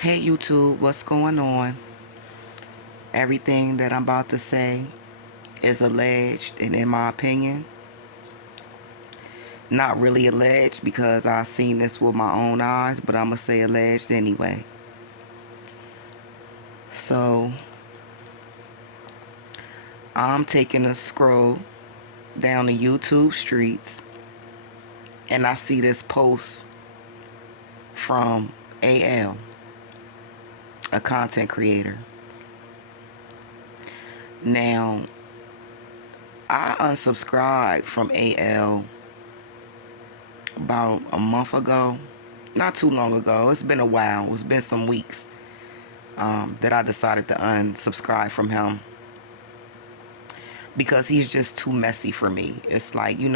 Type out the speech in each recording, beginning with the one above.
Hey YouTube, what's going on? Everything that I'm about to say is alleged, and in my opinion, not really alleged because I've seen this with my own eyes, but I'm gonna say alleged anyway. So I'm taking a scroll down the YouTube streets and I see this post from AL, a content creator. Now, I unsubscribed from AL about a month ago, not too long ago. It's been a while. It's been some weeks that I decided to unsubscribe from him because he's just too messy for me. It's like, he's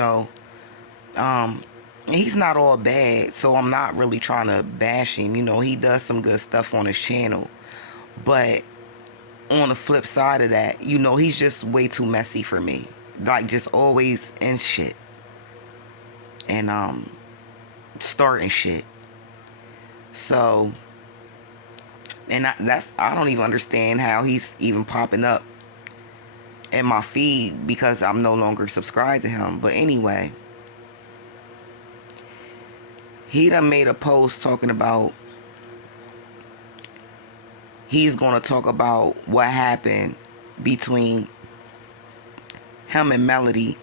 not all bad, so I'm not really trying to bash him. He does some good stuff on his channel, but on the flip side of that, he's just way too messy for me. Like, just always in shit and starting shit. So, and I don't even understand how he's even popping up in my feed because I'm no longer subscribed to him. But anyway, he done made a post talking about he's going to talk about what happened between him and Melody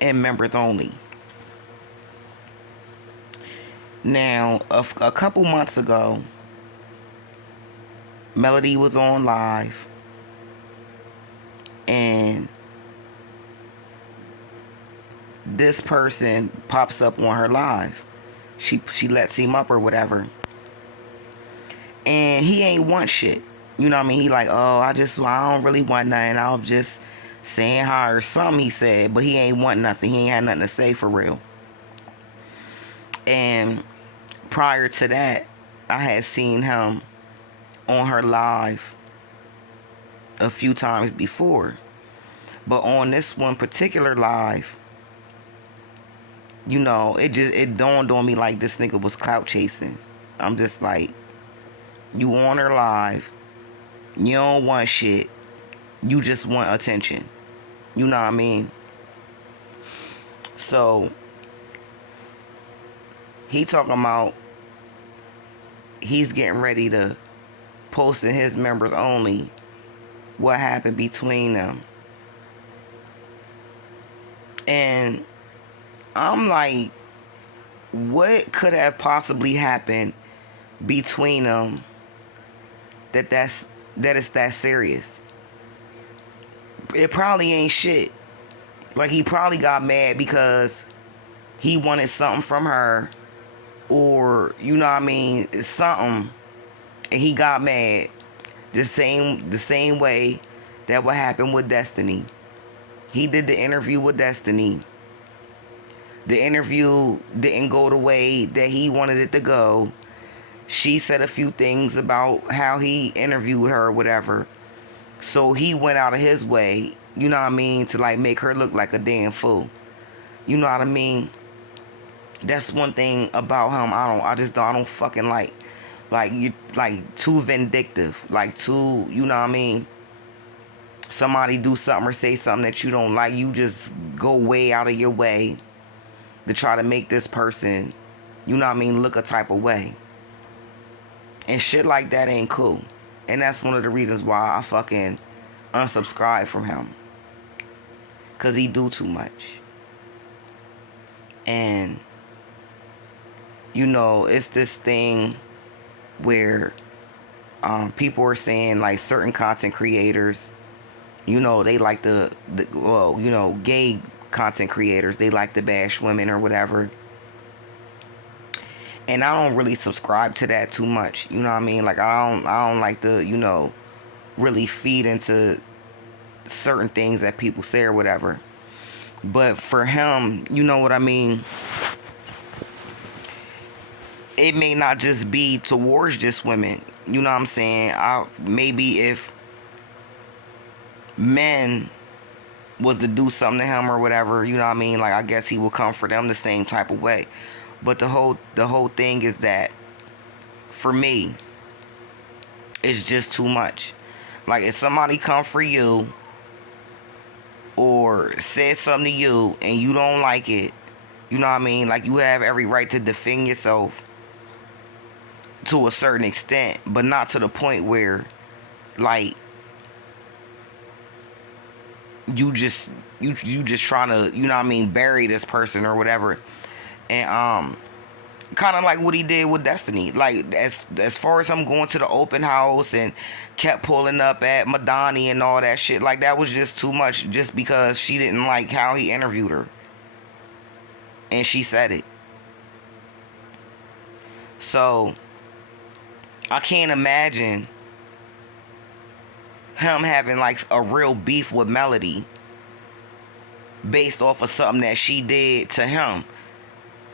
and members only. Now, a couple months ago, Melody was on live and this person pops up on her live. She lets him up or whatever. And he ain't want shit. You know what I mean? He like, oh, I don't really want nothing. I was just saying hi or something, he said. But he ain't want nothing. He ain't had nothing to say for real. And prior to that, I had seen him on her live a few times before. But on this one particular live, it dawned on me like this nigga was clout chasing. I'm just like, you on her live, you don't want shit, you just want attention. You know what I mean? So he talking about he's getting ready to post in his members only what happened between them. And I'm like, what could have possibly happened between them that is that serious? It probably ain't shit. Like, he probably got mad because he wanted something from her, or you know what I mean, something, and he got mad. The same way that what happened with Destiny. He did the interview with Destiny. The interview didn't go the way that he wanted it to go. She said a few things about how he interviewed her or whatever. So he went out of his way, you know what I mean, to like make her look like a damn fool. You know what I mean? That's one thing about him I don't fucking like. Like, you like too vindictive, like too, you know what I mean? Somebody do something or say something that you don't like, you just go way out of your way to try to make this person, you know what I mean, look a type of way. And shit like that ain't cool. And that's one of the reasons why I fucking unsubscribe from him. Cause he do too much. And it's this thing where people are saying like certain content creators, they like gay content creators, they like to bash women or whatever. And I don't really subscribe to that too much. You know what I mean? Like, I don't like to, really feed into certain things that people say or whatever. But for him, you know what I mean? It may not just be towards just women. You know what I'm saying? Maybe if men was to do something to him or whatever, you know what I mean? Like, I guess he will come for them the same type of way. But the whole thing is that, for me, It's just too much. Like if somebody come for you or said something to you and you don't like it, you know what I mean? Like you have every right to defend yourself to a certain extent, but not to the point where like you just trying to, you know what I mean, bury this person or whatever. And kind of like what he did with Destiny. Like as far as him going to the open house and kept pulling up at Madani and all that shit, like that was just too much just because she didn't like how he interviewed her. And she said it. So I can't imagine him having like a real beef with Melody based off of something that she did to him.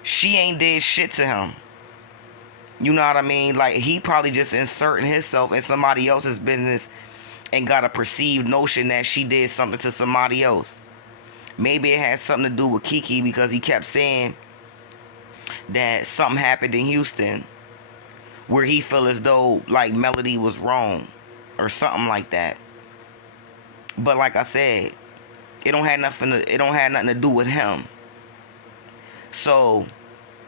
She ain't did shit to him. You know what I mean? Like he probably just inserting himself in somebody else's business and got a perceived notion that she did something to somebody else. Maybe it had something to do with Kiki because he kept saying that something happened in Houston where he felt as though like Melody was wrong or something like that. But like I said, it don't have nothing to do with him. So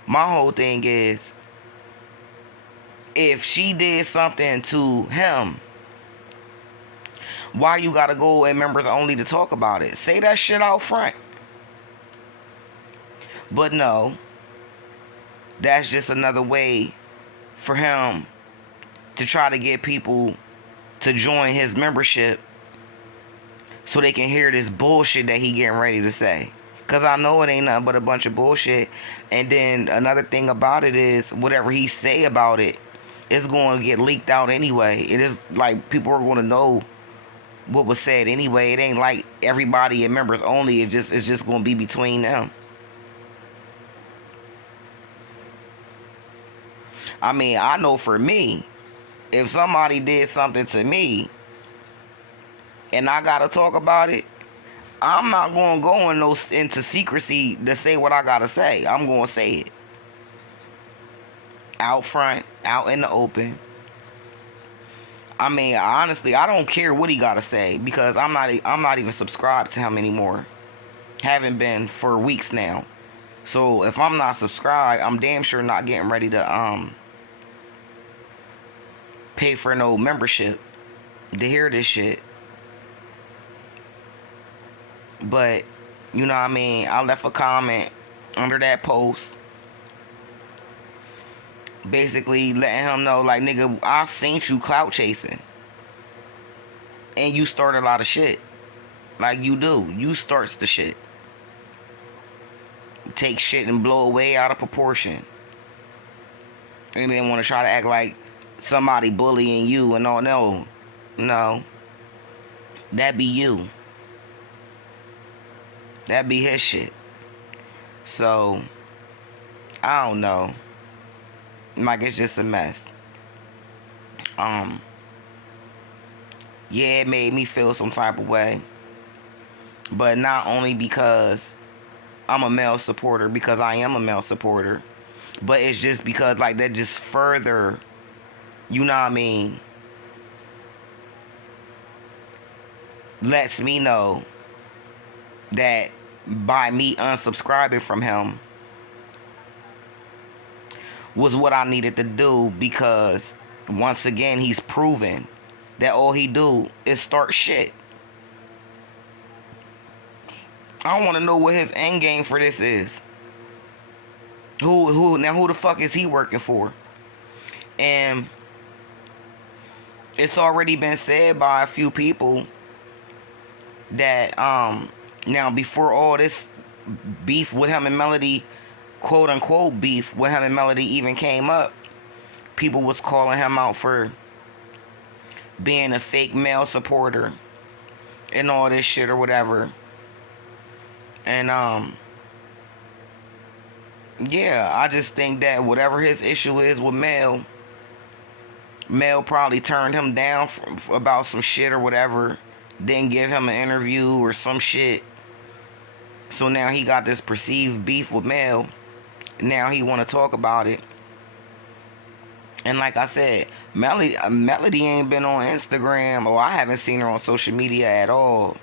my whole thing is, if she did something to him, why you gotta go in members only to talk about it? Say that shit out front. But no, that's just another way for him to try to get people to join his membership so they can hear this bullshit that he getting ready to say. Because I know it ain't nothing but a bunch of bullshit. And then another thing about it is, whatever he say about it, it's going to get leaked out anyway. It is like people are going to know what was said anyway. It ain't like everybody in members only. It's just going to be between them. I mean, I know for me, if somebody did something to me and I gotta talk about it, I'm not gonna go into secrecy to say what I gotta say. I'm gonna say it out front, out in the open. I mean, honestly, I don't care what he gotta say because I'm not even subscribed to him anymore. Haven't been for weeks now. So if I'm not subscribed, I'm damn sure not getting ready to pay for no membership to hear this shit. But you know what I mean, I left a comment under that post basically letting him know, like, nigga, I seen you clout chasing and you start a lot of shit. Like you do. You starts the shit. Take shit and blow away out of proportion. And then want to try to act like somebody bullying you and all. No. That be you. That be his shit. So, I don't know. Like, it's just a mess. Yeah, it made me feel some type of way. But not only because I'm a male supporter, because I am a male supporter, but it's just because, like, that just further, you know what I mean, lets me know that by me unsubscribing from him was what I needed to do, because once again he's proven that all he do is start shit. I want to know what his end game for this is. Who the fuck is he working for? And it's already been said by a few people that now, before all this beef with him and Melody, quote unquote beef with him and Melody even came up, people was calling him out for being a fake male supporter and all this shit or whatever. And yeah, I just think that whatever his issue is with Mel probably turned him down about some shit or whatever, didn't give him an interview or some shit. So now he got this perceived beef with Mel. Now he want to talk about it. And like I said, Melody ain't been on Instagram, or I haven't seen her on social media at all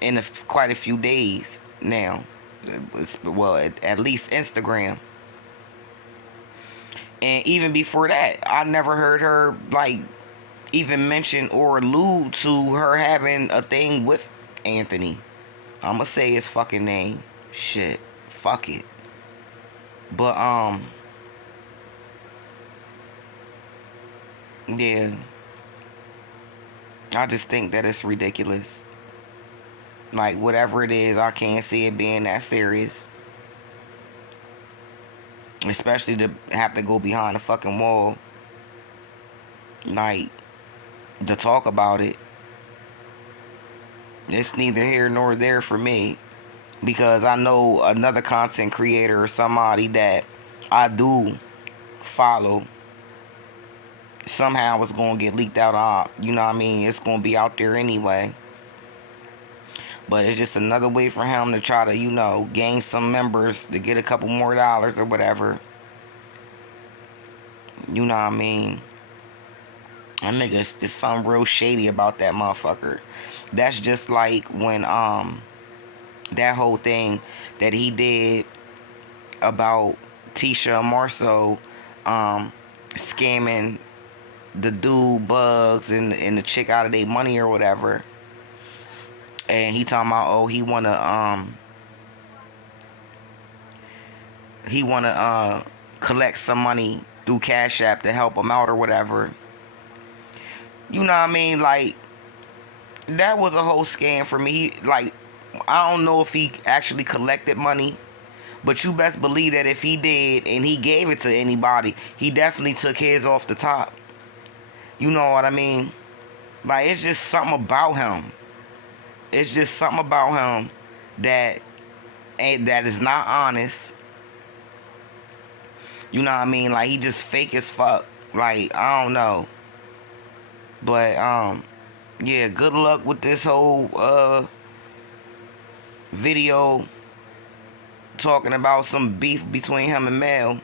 in quite a few days now. Well, at least Instagram. And even before that, I never heard her like even mention or allude to her having a thing with Anthony. I'ma say his fucking name. Shit. Fuck it. But yeah. I just think that it's ridiculous. Like whatever it is, I can't see it being that serious. Especially to have to go behind a fucking wall. Like, to talk about it. It's neither here nor there for me. Because I know another content creator or somebody that I do follow. Somehow it's going to get leaked out. You know what I mean? It's going to be out there anyway. But it's just another way for him to try to, you know, gain some members to get a couple more dollars or whatever. You know what I mean? That nigga, there's something real shady about that motherfucker. That's just like when that whole thing that he did about Tisha Marceau scamming the dude Bugs and the chick out of their money or whatever. And he talking about, oh, he wanna collect some money through Cash App to help him out or whatever. You know what I mean? Like, that was a whole scam for me. Like, I don't know if he actually collected money, but you best believe that if he did and he gave it to anybody, he definitely took his off the top. You know what I mean? Like, it's just something about him. It's just something about him that is not honest. You know what I mean? Like, he just fake as fuck. Like, I don't know. But yeah, good luck with this whole video talking about some beef between him and Mel.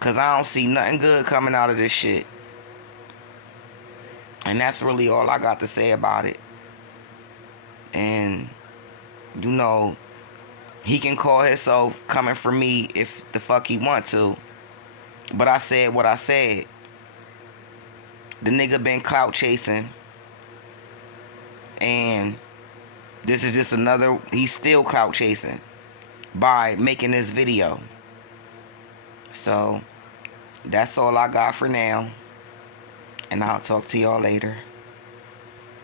Cause I don't see nothing good coming out of this shit. And that's really all I got to say about it. And you know, he can call himself coming for me if the fuck he want to. But I said what I said. The nigga been clout chasing. And this is just another, he's still clout chasing by making this video. So that's all I got for now. And I'll talk to y'all later.